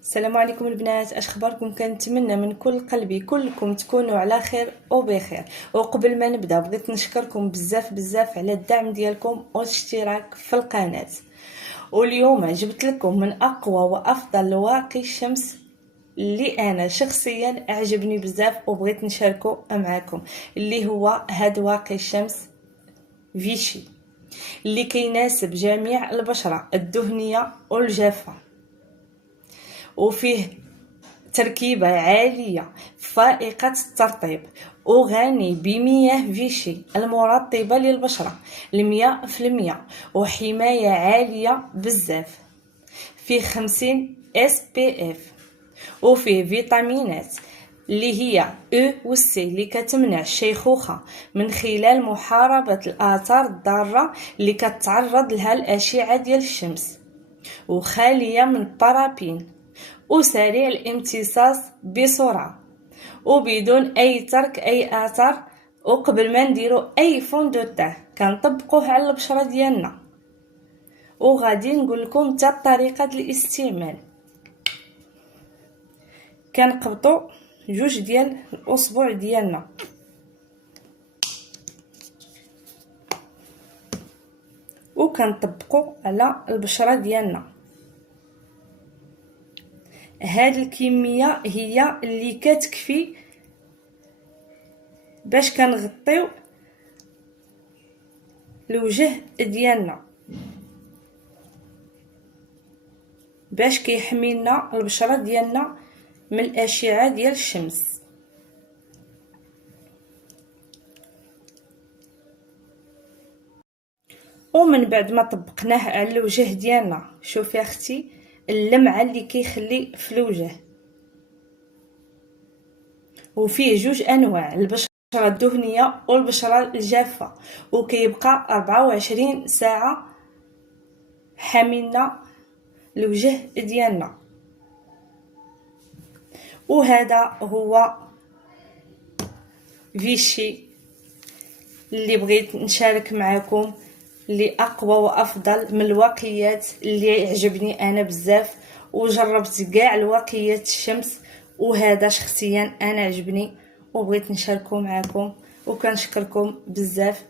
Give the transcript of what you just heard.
السلام عليكم البنات، اش اخباركم؟ كنتمنى من كل قلبي كلكم تكونوا على خير وبخير. وقبل ما نبدا بغيت نشكركم بزاف على الدعم ديالكم والاشتراك في القناه. واليوم جبت لكم من اقوى وافضل واقي الشمس اللي انا شخصيا اعجبني بزاف وبغيت نشاركه معكم، اللي هو هاد واقي الشمس فيشي اللي كيناسب جميع البشره الدهنيه والجافه، وفيه تركيبة عالية فائقة الترطيب وغني بمياه فيشي المرطبة للبشرة 100%، وحماية عالية بزاف. فيه 50 SPF، وفيه فيتامينات اللي هي E و C اللي كتمنع الشيخوخة من خلال محاربة الآثار الضارة اللي كتعرض لها الأشعة ديال الشمس، وخالية من البارابين، وسريع الامتصاص بسرعة وبدون اي ترك اي اثار. وقبل ما نديرو اي فون دو تاه كنطبقوه على البشره ديالنا، وغادي نقول لكم حتى طريقه الاستعمال. كنقبطوا جوج ديال الاصبع ديالنا وكنطبقوا على البشره ديالنا. هاد الكميه هي اللي كتكفي باش كنغطيو الوجه ديالنا، باش كيحمينا البشره ديالنا من الاشعه ديال الشمس. ومن بعد ما طبقناه على الوجه ديالنا، شوفي اختي اللمعه اللي كيخلي في الوجه. وفيه جوج انواع، البشره الدهنيه والبشره الجافه، وكيبقى 24 ساعه حامينا الوجه ديالنا. وهذا هو فيشي اللي بغيت نشارك معكم، اللي اقوى وافضل من الواقيات اللي عجبني انا بزاف، وجربت كاع الواقيات الشمس، وهذا شخصيا انا عجبني وبغيت نشاركه معكم، وكنشكركم بزاف.